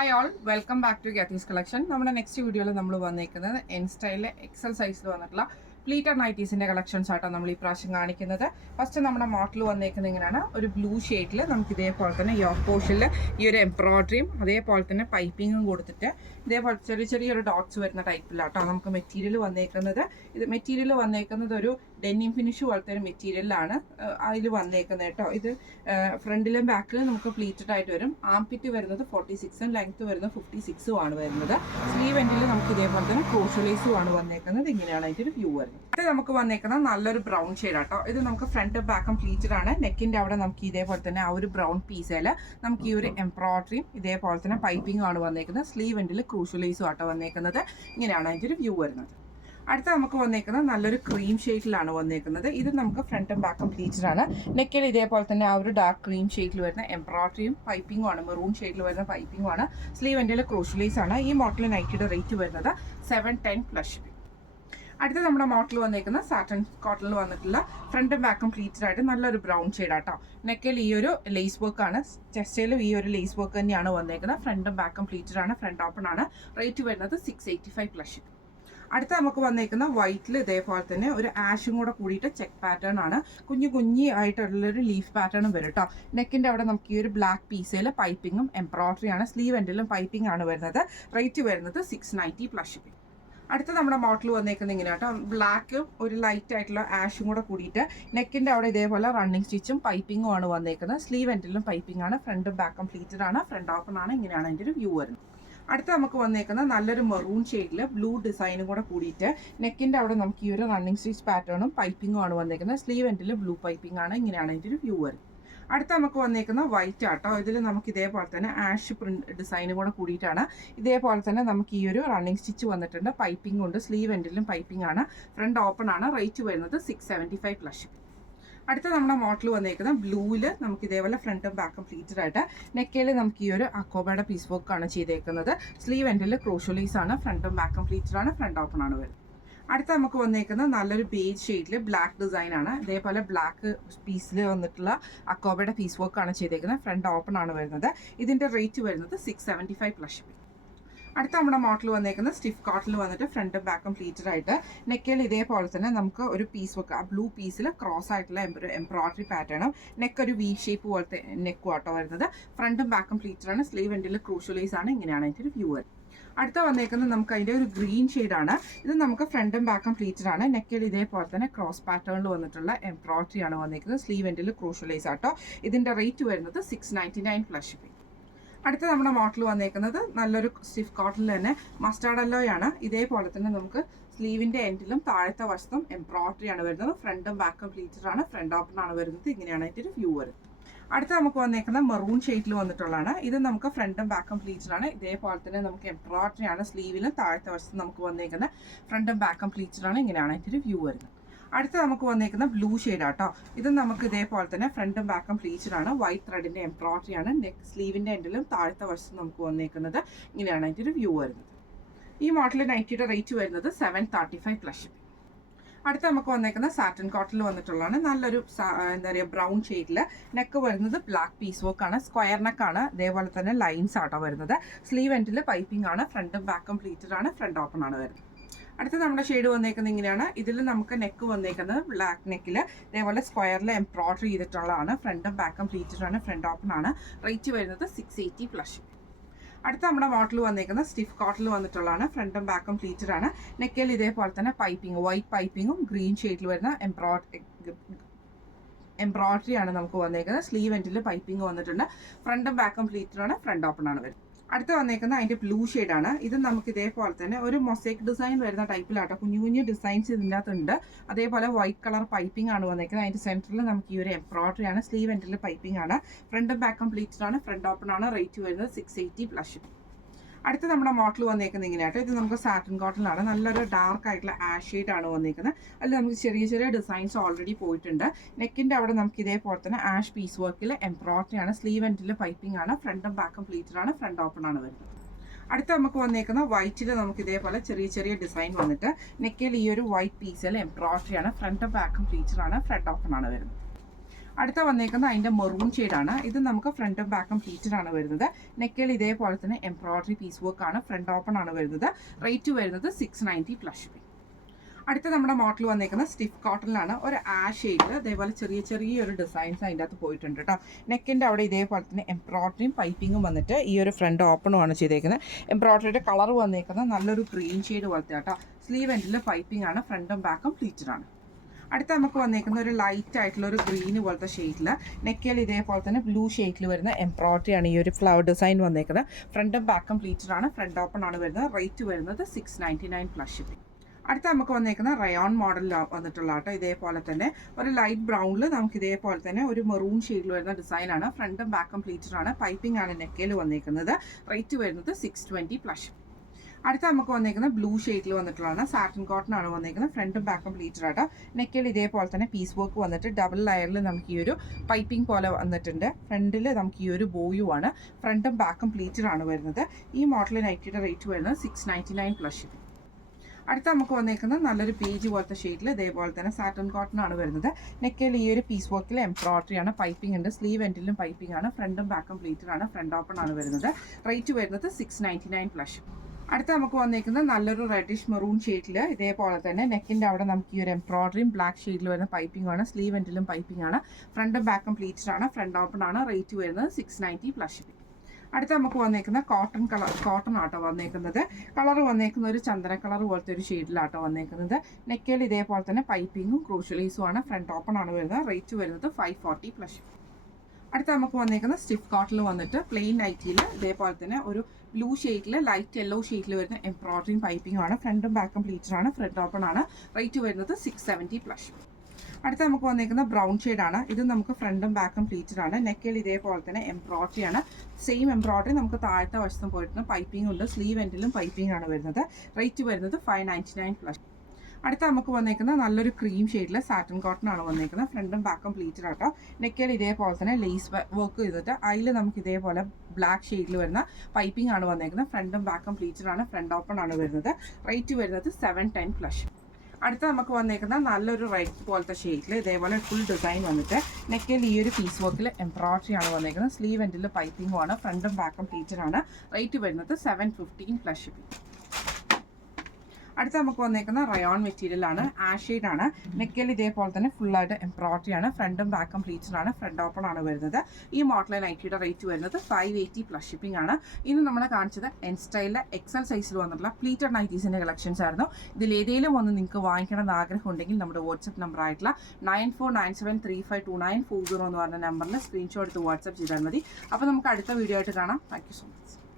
Hi all, welcome back to ഗാത്തീസ് collection. നമ്മുടെ next വീഡിയോയിൽ നമ്മൾ വന്നിരിക്കുന്നത് എൻ സ്റ്റൈലിലെ എക്സൽ സൈസിൽ വന്നിട്ടുള്ള പ്ലീറ്റഡ് നൈറ്റീസിൻ്റെ കളക്ഷൻസ് ആയിട്ടാണ് നമ്മൾ ഈ പ്രാവശ്യം കാണിക്കുന്നത്. ഫസ്റ്റ് നമ്മുടെ മോഡൽ വന്നേക്കുന്നത് ഇങ്ങനെയാണ്, ഒരു ബ്ലൂ ഷെയ്ഡിൽ നമുക്ക് ഇതേപോലെ തന്നെ യോക്ക് പോർഷനിൽ ഈ ഒരു എംബ്രോയിഡറിയും അതേപോലെ തന്നെ പൈപ്പിങ്ങും കൊടുത്തിട്ട് ഇതേപോലെ ചെറിയൊരു ഡോട്ട്സ് വരുന്ന ടൈപ്പിലാട്ടോ നമുക്ക് മെറ്റീരിയൽ വന്നേക്കുന്നത്. ഇത് മെറ്റീരിയൽ വന്നേക്കുന്നത് ഒരു ഡെന്നിം ഫിനിഷ് പോലത്തെ ഒരു മെറ്റീരിയലാണ് അതിൽ വന്നേക്കുന്നത് കേട്ടോ. ഇത് ഫ്രണ്ടിലും ബാക്കിലും നമുക്ക് പ്ലീറ്റഡ് ആയിട്ട് വരും. ആംപിറ്റ് വരുന്നത് 46 ലെങ്ത് വരുന്നത് 56 ആണ് വരുന്നത്. സ്ലീവ് എൻഡിൽ നമുക്ക് ഇതേപോലെ തന്നെ ക്രോഷ്യലേസും ആണ് വന്നേക്കുന്നത്. ഇങ്ങനെയാണ് അതിൻ്റെ ഒരു വ്യൂ വരുന്നത്. ഇത് നമുക്ക് വന്നേക്കുന്നത് നല്ലൊരു ബ്രൗൺ ഷെയ്ഡ് ആട്ടോ. ഇത് നമുക്ക് ഫ്രണ്ട് ബാക്കും പ്ലീറ്റഡ് ആണ്. നെക്കിന്റെ അവിടെ നമുക്ക് ഇതേപോലെ തന്നെ ആ ഒരു ബ്രൗൺ പീസയിൽ നമുക്ക് ഈ ഒരു എംബ്രോയിഡറിയും ഇതേപോലെ തന്നെ പൈപ്പിംഗും ആണ് വന്നേക്കുന്നത്. സ്ലീവ് എൻഡിൽ ക്രൂഷ്യലേസും ആട്ടോ വന്നേക്കുന്നത്. ഇങ്ങനെയാണ് അതിൻ്റെ ഒരു വ്യൂ വരുന്നത്. അടുത്ത നമുക്ക് വന്നേക്കുന്നത് നല്ലൊരു ക്രീം ഷെയ്ഡിലാണ് വന്നേക്കുന്നത്. ഇത് നമുക്ക് ഫ്രണ്ടും ബാക്കും പ്ലീറ്റഡ് ആണ്. നെക്കിൽ ഇതേപോലെ തന്നെ ആ ഒരു ഡാർക്ക് ക്രീം ഷെയ്ഡിൽ വരുന്ന എംബ്രോയിഡറിയും പൈപ്പിംഗും ആണ്, മെറൂൺ ഷെയ്ഡിൽ വരുന്ന പൈപ്പിംഗും ആണ്. സ്ലീവ് എൻഡിൽ ക്രൂഷ്യലേസ് ആണ്. ഈ മോഡൽ നൈറ്റിയുടെ റേറ്റ് വരുന്നത് 710+. അടുത്ത നമ്മുടെ മോഡൽ വന്നേക്കുന്നത് സാറ്റൻ കോട്ടണിൽ വന്നിട്ടുള്ള ഫ്രണ്ടും ബാക്കും പ്ലീറ്റഡ് ആയിട്ട് നല്ലൊരു ബ്രൗൺ ഷെയ്ഡാട്ടോ. നെക്കിൽ ഈ ഒരു ലേസ് വർക്ക് ആണ്, ചെസ്റ്റിലും ഈ ഒരു ലേസ് വർക്ക് തന്നെയാണ് വന്നേക്കുന്നത്. ഫ്രണ്ടും ബാക്കും പ്ലീറ്റഡ് ആണ്, ഫ്രണ്ട് ഓപ്പൺ ആണ്. റേറ്റ് വരുന്നത് 685+. അടുത്ത നമുക്ക് വന്നേക്കുന്ന വൈറ്റിൽ ഇതേപോലെ തന്നെ ഒരു ആഷും കൂടെ കൂടിയിട്ട് ചെക്ക് പാറ്റേൺ ആണ്. കുഞ്ഞി ആയിട്ടുള്ളൊരു ലീഫ് പാറ്റേണും വരും കേട്ടോ. നെക്കിൻ്റെ അവിടെ നമുക്ക് ഈ ഒരു ബ്ലാക്ക് പീസയിൽ പൈപ്പിങ്ങും എംബ്രോയിഡറി ആണ്. സ്ലീവ് എൻഡിലും പൈപ്പിംഗ് ആണ് വരുന്നത്. റേറ്റ് വരുന്നത് 690+. അടുത്ത നമ്മുടെ മോഡൽ വന്നേക്കുന്നത് ഇങ്ങനെ കേട്ടോ, ബ്ലാക്കും ഒരു ലൈറ്റ് ആയിട്ടുള്ള ആഷും കൂടെ കൂടിയിട്ട് നെക്കിൻ്റെ അവിടെ ഇതേപോലെ റണ്ണിങ് സ്റ്റിച്ചും പൈപ്പിങ്ങും ആണ് വന്നേക്കുന്നത്. സ്ലീവ് എൻഡിലും പൈപ്പിംഗ് ആണ്, ഫ്രണ്ടും ബാക്കും പ്ലീറ്റഡ് ആണ്, ഫ്രണ്ട് ഓപ്പൺ ആണ്. ഇങ്ങനെയാണ് അതിൻ്റെ ഒരു വ്യൂ വരുന്നത്. അടുത്ത നമുക്ക് വന്നേക്കുന്നത് നല്ലൊരു മെറൂൺ ഷെയ്ഡിൽ ബ്ലൂ ഡിസൈനും കൂടെ കൂടിയിട്ട് നെക്കിൻ്റെ അവിടെ നമുക്ക് ഈ ഒരു റണ്ണിങ് സ്റ്റിച്ച് പാറ്റേണും പൈപ്പിങ്ങും ആണ് വന്നേക്കുന്നത്. സ്ലീവ് എൻഡിൽ ബ്ലൂ പൈപ്പിംഗ് ആണ്. ഇങ്ങനെയാണ് അതിൻ്റെ ഒരു വ്യൂ വരുന്നത്. അടുത്ത നമുക്ക് വന്നേക്കുന്ന വൈറ്റ് ആട്ടോ. ഇതിൽ നമുക്ക് ഇതേപോലെ തന്നെ ആഷ് പ്രിന്റ് ഡിസൈനും കൂടെ കൂടിയിട്ടാണ്. ഇതേപോലെ തന്നെ നമുക്ക് ഈ ഒരു റണ്ണിങ് സ്റ്റിച്ച് വന്നിട്ടുണ്ട്, പൈപ്പിംഗ് ഉണ്ട്. സ്ലീവ് എൻഡിലും പൈപ്പിംഗ് ആണ്, ഫ്രണ്ട് ഓപ്പൺ ആണ്. റേറ്റ് വരുന്നത് 675+. അടുത്ത നമ്മുടെ മോഡൽ വന്നേക്കുന്നത് ബ്ലൂവിൽ നമുക്ക് ഇതേപോലെ ഫ്രണ്ടും ബാക്കും പ്ലീറ്റഡ് ആയിട്ട് നെക്കയിൽ നമുക്ക് ഈ ഒരു അക്കോബയുടെ പീസ് വർക്ക് ആണ് ചെയ്തേക്കുന്നത്. സ്ലീവ് എൻഡിൽ ക്രോഷ്യലേസ് ആണ്, ഫ്രണ്ടും ബാക്കും പ്ലീറ്റഡ് ആണ്, ഫ്രണ്ട് ഓപ്പൺ ആണ് വരുന്നത്. അടുത്ത നമുക്ക് വന്നേക്കുന്നത് നല്ലൊരു ബേജ് ഷെയ്ഡിൽ ബ്ലാക്ക് ഡിസൈൻ ആണ്. ഇതേപോലെ ബ്ലാക്ക് പീസിൽ വന്നിട്ടുള്ള അക്കോബയുടെ പീസ് വർക്ക് ആണ് ചെയ്തേക്കുന്നത്. ഫ്രണ്ട് ഓപ്പൺ ആണ് വരുന്നത്. ഇതിൻ്റെ റേറ്റ് വരുന്നത് 675+. അടുത്ത നമ്മുടെ മോഡൽ വന്നേക്കുന്നത് സ്റ്റിഫ് കോട്ടണിൽ വന്നിട്ട് ഫ്രണ്ടും ബാക്കും പ്ലീറ്റഡ് ആയിട്ട് നെക്കിൽ ഇതേപോലെ തന്നെ നമുക്ക് ഒരു പീസ് വർക്ക്, ആ ബ്ലൂ പീസിൽ ക്രോസ് ആയിട്ടുള്ള എംബ്രോയിഡറി പാറ്റേണും നെക്ക് ഒരു വി ഷേപ്പ് പോലത്തെ നെക്കും ആട്ടോ വരുന്നത്. ഫ്രണ്ടും ബാക്കും പ്ലീറ്റഡ് ആണ്. സ്ലീവ് എൻഡിൽ ക്രൂഷ്യലേസ് ആണ്. ഇങ്ങനെയാണ് അതിൻ്റെ ഒരു വ്യൂ വരുന്നത്. അടുത്ത വന്നേക്കുന്നത് നമുക്ക് അതിൻ്റെ ഒരു ഗ്രീൻ ഷെയ്ഡാണ്. ഇത് നമുക്ക് ഫ്രണ്ടും ബാക്കും പ്ലീറ്റഡ് ആണ്. നെക്കിൽ ഇതേപോലെ തന്നെ ക്രോസ് പാറ്റേണിൽ വന്നിട്ടുള്ള എംബ്രോയിഡറി ആണ് വന്നേക്കുന്നത്. സ്ലീവ് എൻഡിൽ ക്രൂഷ്യലേസ് ആട്ടോ. ഇതിൻ്റെ റേറ്റ് വരുന്നത് 699+. അടുത്ത നമ്മുടെ മോഡൽ വന്നേക്കുന്നത് നല്ലൊരു സ്റ്റിഫ് കോട്ടണിൽ തന്നെ മസ്റ്റാർഡ് യെല്ലോയാണ്. ഇതേപോലെ തന്നെ നമുക്ക് സ്ലീവിൻ്റെ എൻഡിലും താഴത്തെ വശത്തും എംബ്രോയിഡറി ആണ് വരുന്നത്. ഫ്രണ്ടും ബാക്കും പ്ലീറ്റഡ് ആണ്, ഫ്രണ്ട് ഓപ്പൺ ആണ് വരുന്നത്. ഇങ്ങനെയാണ് അതിൻ്റെ ഒരു വ്യൂ വരുന്നത്. അടുത്ത നമുക്ക് വന്നേക്കുന്ന മെറൂൺ ഷെയ്ഡിൽ വന്നിട്ടുള്ളതാണ്. ഇത് നമുക്ക് ഫ്രണ്ടും ബാക്കും പ്ലീറ്റഡ് ആണ്. ഇതേപോലെ തന്നെ നമുക്ക് എംബ്രോയിഡറി ആണ്. സ്ലീവിലും താഴത്തെ വശത്തും നമുക്ക് വന്നേക്കുന്ന ഫ്രണ്ടും ബാക്കും പ്ലീറ്റഡ് ആണ്. ഇങ്ങനെയാണ് അതിൻ്റെ ഒരു വ്യൂ വരുന്നത്. അടുത്ത നമുക്ക് വന്നേക്കുന്ന ബ്ലൂ ഷെയ്ഡ് ആട്ടോ. ഇത് നമുക്ക് ഇതേപോലെ തന്നെ ഫ്രണ്ടും ബാക്കും പ്ലീറ്റഡ് ആണ്. വൈറ്റ് ത്രെഡിൻ്റെ എംബ്രോയിഡറി ആണ്. നെക്ക് സ്ലീവിൻ്റെ എൻഡിലും താഴത്തെ വശത്തും നമുക്ക് വന്നേക്കുന്നത്. ഇങ്ങനെയാണ് അതിൻ്റെ ഒരു വ്യൂ വരുന്നത്. ഈ മോഡൽ നൈറ്റിയുടെ റേറ്റ് വരുന്നത് 735+. അടുത്ത നമുക്ക് വന്നേക്കുന്ന സാറ്റൻ കോട്ടണിൽ വന്നിട്ടുള്ളതാണ്. നല്ലൊരു എന്താ പറയുക ബ്രൗൺ ഷെയ്ഡിൽ നെക്ക് വരുന്നത് ബ്ലാക്ക് പീസ് വർക്ക് ആണ്. സ്ക്വയർ നെക്കാണ്. അതേപോലെ തന്നെ ലൈൻസ് ആട്ടോ വരുന്നത്. സ്ലീവ് എൻഡിൽ പൈപ്പിംഗ് ആണ്, ഫ്രണ്ടും ബാക്കും പ്ലീറ്റഡ് ആണ്, ഫ്രണ്ട് ഓപ്പൺ ആണ് വരുന്നത്. അടുത്ത നമ്മുടെ ഷെയ്ഡ് വന്നേക്കുന്നത് ഇങ്ങനെയാണ്. ഇതിൽ നമുക്ക് നെക്ക് വന്നേക്കുന്നത് ബ്ലാക്ക് നെക്കിൽ ഇതേപോലെ സ്ക്വയറിൽ എംബ്രോയിഡറി ചെയ്തിട്ടുള്ളതാണ്. ഫ്രണ്ടും ബാക്കും പ്ലീറ്റഡ് ആണ്, ഫ്രണ്ട് ഓപ്പൺ ആണ്. റേറ്റ് വരുന്നത് 680+. അടുത്ത നമ്മുടെ മോഡൽ വന്നേക്കുന്നത് സ്റ്റിഫ് കോട്ടണിൽ വന്നിട്ടുള്ളതാണ്. ഫ്രണ്ടും ബാക്കും പ്ലീറ്റഡ് ആണ്. നെക്കിൽ ഇതേപോലെ തന്നെ പൈപ്പിംഗ്, വൈറ്റ് പൈപ്പിങ്ങും ഗ്രീൻ ഷെയ്ഡിൽ വരുന്ന എംബ്രോയിഡറി ആണ് നമുക്ക് വന്നേക്കുന്നത്. സ്ലീവ് എൻഡിൽ പൈപ്പിംഗ് വന്നിട്ടുണ്ട്. ഫ്രണ്ടും ബാക്കും പ്ലീറ്റഡ് ആണ്, ഫ്രണ്ട് ഓപ്പൺ ആണ് വരുന്നത്. അടുത്ത് വന്നേക്കുന്നത് അതിൻ്റെ ബ്ലൂ ഷെയ്ഡാണ്. ഇത് നമുക്ക് ഇതേപോലെ തന്നെ ഒരു മൊസൈക്ക് ഡിസൈൻ വരുന്ന ടൈപ്പിലാട്ടോ. കുഞ്ഞു ഡിസൈൻസ് ഇതിൻ്റെ അകത്തുണ്ട്. അതേപോലെ വൈറ്റ് കളർ പൈപ്പിംഗ് ആണ് വന്നേക്കുന്നത്. അതിൻ്റെ സെൻറ്ററിൽ നമുക്ക് ഈ ഒരു എംബ്രോയിഡറി ആണ്. സ്ലീവ് എൻഡിൽ പൈപ്പിംഗ് ആണ്. ഫ്രണ്ടും ബാക്കും പ്ലീറ്റഡ് ആണ്, ഫ്രണ്ട് ഓപ്പൺ ആണ്. റേറ്റ് വരുന്നത് 680+. അടുത്ത നമ്മുടെ മോഡൽ വന്നേക്കുന്നത് ഇങ്ങനെയാട്ടോ. ഇത് നമുക്ക് സാറ്റൻ കോട്ടണിലാണ്. നല്ലൊരു ഡാർക്ക് ആയിട്ടുള്ള ആഷ് ഷെയ്ഡ് ആണ് വന്നേക്കുന്നത്. അതിൽ നമുക്ക് ചെറിയ ഡിസൈൻസ് ഓൾറെഡി പോയിട്ടുണ്ട്. നെക്കിൻ്റെ അവിടെ നമുക്ക് ഇതേപോലെ തന്നെ ആഷ് പീസ് വർക്കിൽ എംബ്രോയിഡറി ആണ്. സ്ലീവ് എൻഡിൽ പൈപ്പിംഗ് ആണ്. ഫ്രണ്ടും ബാക്കും പ്ലീറ്റഡ് ആണ്, ഫ്രണ്ട് ഓപ്പൺ ആണ് വരുന്നത്. അടുത്ത നമുക്ക് വന്നേക്കുന്ന വൈറ്റിൽ നമുക്ക് ഇതേപോലെ ചെറിയ ഡിസൈൻ വന്നിട്ട് നെക്കിൽ ഈ ഒരു വൈറ്റ് പീസിൽ എംബ്രോയിഡറി ആണ്. ഫ്രണ്ടും ബാക്കും പ്ലീറ്റഡ് ആണ്, ഫ്രണ്ട് ഓപ്പൺ ആണ് വരുന്നത്. അടുത്ത വന്നേക്കുന്ന അതിൻ്റെ മെറൂൺ ഷെയ്ഡാണ്. ഇത് നമുക്ക് ഫ്രണ്ടും ബാക്കും പ്ലീറ്റഡ് ആണ് വരുന്നത്. നെക്കിൽ ഇതേപോലെ തന്നെ എംബ്രോയിഡറി പീസ് വർക്ക് ആണ്. ഫ്രണ്ട് ഓപ്പൺ ആണ് വരുന്നത്. റേറ്റ് വരുന്നത് 690 പ്ലസ് ഷിപ്പിംഗ്. അടുത്ത നമ്മുടെ മോഡൽ വന്നേക്കുന്നത് സ്റ്റിഫ് കോട്ടണിലാണ്. ഒരു ആഷ് ഷെയ്ഡിൽ ഇതേപോലെ ചെറിയൊരു ഡിസൈൻസ് അതിൻ്റെ അകത്ത് പോയിട്ടുണ്ട് കേട്ടോ. നെക്കിൻ്റെ അവിടെ ഇതേപോലെ തന്നെ എംബ്രോയിഡറിയും പൈപ്പിങ്ങും വന്നിട്ട് ഈ ഒരു ഫ്രണ്ട് ഓപ്പണുമാണ് ചെയ്തേക്കുന്നത്. എംബ്രോയിഡറിയുടെ കളർ വന്നേക്കുന്നത് നല്ലൊരു ഗ്രീൻ ഷെയ്ഡ് പോലത്തെ കേട്ടോ. സ്ലീവ് എൻഡിൽ പൈപ്പിംഗ് ആണ്. ഫ്രണ്ടും ബാക്കും പ്ലീറ്റഡ് ആണ്. അടുത്ത നമുക്ക് വന്നേക്കുന്ന ഒരു ലൈറ്റ് ആയിട്ടുള്ള ഒരു ഗ്രീന് പോലത്തെ ഷെയ്ഡിൽ നെക്കിൽ ഇതേപോലെ തന്നെ ബ്ലൂ ഷെയ്ഡിൽ വരുന്ന എംബ്രോയിഡറി ആണ് ഈ ഒരു ഫ്ലവർ ഡിസൈൻ വന്നേക്കുന്നത്. ഫ്രണ്ടും ബാക്കും പ്ലീറ്റഡ് ആണ്. ഫ്രണ്ട് ഓപ്പൺ ആണ് വരുന്നത്. റേറ്റ് വരുന്നത് 699 പ്ലസ് ഷിപ്പിംഗ്. അടുത്ത നമുക്ക് വന്നേക്കുന്ന റയോൺ മോഡലിൽ വന്നിട്ടുള്ള കേട്ടോ. ഇതേപോലെ തന്നെ ഒരു ലൈറ്റ് ബ്രൗണിൽ നമുക്ക് ഇതേപോലെ തന്നെ ഒരു മെറൂൺ ഷെയ്ഡിൽ വരുന്ന ഡിസൈനാണ്. ഫ്രണ്ടും ബാക്കും പ്ലീറ്റഡ് ആണ്. പൈപ്പിംഗ് ആണ് നെക്കിൽ വന്നേക്കുന്നത്. റേറ്റ് വരുന്നത് 620 പ്ലസ് ഷിപ്പിംഗ്. അടുത്ത നമുക്ക് വന്നേക്കുന്ന ബ്ലൂ ഷെയ്ഡിൽ വന്നിട്ടുള്ളതാണ്. സാറ്റിൻ കോട്ടൺ ആണ് വന്നേക്കുന്നത്. ഫ്രണ്ടും ബാക്കും പ്ലീറ്റഡ് ആട്ടോ. നെക്കിൽ ഇതേപോലെ തന്നെ പീസ് വർക്ക് വന്നിട്ട് ഡബിൾ ലെയറിൽ നമുക്ക് ഈ ഒരു പൈപ്പിംഗ് പോലെ വന്നിട്ടുണ്ട്. ഫ്രണ്ടിൽ നമുക്ക് ഈ ഒരു ബോയും ആണ്. ഫ്രണ്ടും ബാക്കും പ്ലീറ്റഡ് ആണ് വരുന്നത്. ഈ മോഡൽ നൈറ്റിയുടെ റേറ്റ് വരുന്നത് 699 പ്ലസ് ഷിപ്പിംഗ്. അടുത്ത നമുക്ക് വന്നേക്കുന്നത് നല്ലൊരു പേജ് പോലത്തെ ഷെയ്ഡിൽ ഇതേപോലെ തന്നെ സാറ്റൻ കോട്ടൺ ആണ് വരുന്നത്. നെക്കിൽ ഈ ഒരു പീസ് വർക്കിൽ എംബ്രോയിഡറി ആണ്. പൈപ്പിംഗ് ഉണ്ട്. സ്ലീവ് എൻഡിലും പൈപ്പിംഗ് ആണ്. ഫ്രണ്ടും ബാക്കും പ്ലീറ്റഡ് ആണ്. ഫ്രണ്ട് ഓപ്പൺ ആണ് വരുന്നത്. റേറ്റ് വരുന്നത് 699 പ്ലസ് ഷിപ്പിംഗ്. അടുത്ത നമുക്ക് വന്നേക്കുന്നത് നല്ലൊരു റെഡിഷ് മെറൂൺ ഷെയ്ഡിൽ ഇതേപോലെ തന്നെ നെക്കിൻ്റെ അവിടെ നമുക്ക് ഈ ഒരു എംബ്രോയിഡറിയും ബ്ലാക്ക് ഷെയ്ഡിൽ വരുന്ന പൈപ്പിംഗ് ആണ്. സ്ലീവ് എൻഡിലും പൈപ്പിംഗ് ആണ്. ഫ്രണ്ടും ബാക്കും പ്ലീറ്റഡ് ആണ്. ഫ്രണ്ട് ഓപ്പൺ ആണ്. റേറ്റ് വരുന്നത് 690 പ്ലസ് ഷിപ്പിംഗ്. അടുത്ത നമുക്ക് വന്നേക്കുന്ന കോട്ടൺ ആട്ടോ വന്നേക്കുന്നത്. കളർ വന്നേക്കുന്ന ഒരു ചന്ദന കളർ പോലത്തെ ഒരു ഷെയ്ഡിലാട്ടോ വന്നേക്കുന്നത്. നെക്കിൽ ഇതേപോലെ തന്നെ പൈപ്പിങ്ങും ക്രൂഷ്യലൈസും ആണ്. ഫ്രണ്ട് ഓപ്പൺ ആണ് വരുന്നത്. റേറ്റ് വരുന്നത് 540 പ്ലസ് ഷിപ്പിംഗ്. അടുത്ത നമുക്ക് വന്നേക്കുന്ന സ്റ്റിഫ് കോട്ടണിൽ വന്നിട്ട് പ്ലെയിൻ നൈറ്റിയിൽ ഇതേപോലെ തന്നെ ഒരു ബ്ലൂ ഷെയ്ഡിൽ ലൈറ്റ് യെല്ലോ ഷെയ്ഡിൽ വരുന്ന എംബ്രോയിഡറിയും പൈപ്പിംഗും ആണ്. ഫ്രണ്ടും ബാക്കും പ്ലീറ്റഡ് ആണ്. ഫ്രണ്ട് ഓപ്പൺ ആണ്. റേറ്റ് വരുന്നത് 670 പ്ലസ്. അടുത്ത നമുക്ക് വന്നേക്കുന്ന ബ്രൗൺ ഷെയ്ഡാണ്. ഇത് നമുക്ക് ഫ്രണ്ടും ബാക്കും പ്ലീറ്റഡ് ആണ്. നെക്കിൽ ഇതേപോലെ തന്നെ എംബ്രോയിഡറി ആണ്. സെയിം എംബ്രോയിഡറി നമുക്ക് താഴത്തെ വശത്തും പോയിട്ട് പൈപ്പിംഗ് ഉണ്ട്. സ്ലീവ് എൻഡിലും പൈപ്പിംഗ് ആണ് വരുന്നത്. റേറ്റ് വരുന്നത് 599 പ്ലസ്. അടുത്ത നമുക്ക് വന്നേക്കുന്നത് നല്ലൊരു ക്രീം ഷെയ്ഡിൽ സാറ്റൻ കോട്ടൺ ആണ് വന്നേക്കുന്നത്. ഫ്രണ്ടും ബാക്കും പ്ലീറ്റഡ് ആട്ടോ. നെക്കിൽ ഇതേപോലെ തന്നെ ലേസ് വർക്ക് ചെയ്തിട്ട് അതിൽ നമുക്ക് ഇതേപോലെ ബ്ലാക്ക് ഷെയ്ഡിൽ വരുന്ന പൈപ്പിംഗ് ആണ് വന്നേക്കുന്നത്. ഫ്രണ്ടും ബാക്കും പ്ലീറ്റഡ് ആണ്. ഫ്രണ്ട് ഓപ്പൺ ആണ് വരുന്നത്. റേറ്റ് വരുന്നത് 710 പ്ലസ്. അടുത്ത നമുക്ക് വന്നേക്കുന്ന നല്ലൊരു റെഡ് പോലത്തെ ഷെയ്ഡിൽ ഇതേപോലെ ഫുൾ ഡിസൈൻ വന്നിട്ട് നെക്കിൽ ഈ ഒരു പീസ് വർക്കിൽ എംബ്രോയിഡറി ആണ് വന്നേക്കുന്നത്. സ്ലീവ് എൻഡിൽ പൈപ്പിംഗും ആണ്. ഫ്രണ്ടും ബാക്കും പ്ലീറ്റഡ് ആണ്. റേറ്റ് വരുന്നത് 715 പ്ലസ് ഷിപ്പിംഗ്. അടുത്ത നമുക്ക് വന്നേക്കുന്ന റയോൺ മെറ്റീരിയൽ ആണ്. ആഷ് ഷെയ്ഡ് ആണ്. നെക്കിൽ ഇതേപോലെ തന്നെ ഫുള്ളായിട്ട് എംബ്രോയിഡറി ആണ്. ഫ്രണ്ടും ബാക്കും പ്ലീറ്റഡ് ആണ്. ഫ്രണ്ട് ഓപ്പൺ ആണ് വരുന്നത്. ഈ മോഡൽ നൈറ്റിയുടെ റേറ്റ് വരുന്നത് 580 പ്ലസ് ഷിപ്പിംഗ് ആണ്. ഇന്ന് നമ്മൾ കാണിച്ചത് എൻ സ്റ്റൈലിലെ എക്സൽ സൈസിൽ വന്നിട്ടുള്ള പ്ലീറ്റഡ് നൈറ്റീസിൻ്റെ കളക്ഷൻസ് ആയിരുന്നു. ഇതിൽ ഏതെങ്കിലും ഒന്ന് നിങ്ങൾക്ക് വാങ്ങിക്കണമെന്ന് ആഗ്രഹം ഉണ്ടെങ്കിൽ നമ്മുടെ വാട്സപ്പ് നമ്പർ ആയിട്ടുള്ള 9497352940 എന്ന് പറഞ്ഞ നമ്പറിൽ സ്ക്രീൻഷോട്ട് എടുത്ത് വാട്സപ്പ് ചെയ്താൽ മതി. അപ്പോൾ നമുക്ക് അടുത്ത വീഡിയോ ആയിട്ട് കാണാം. Thank you so much.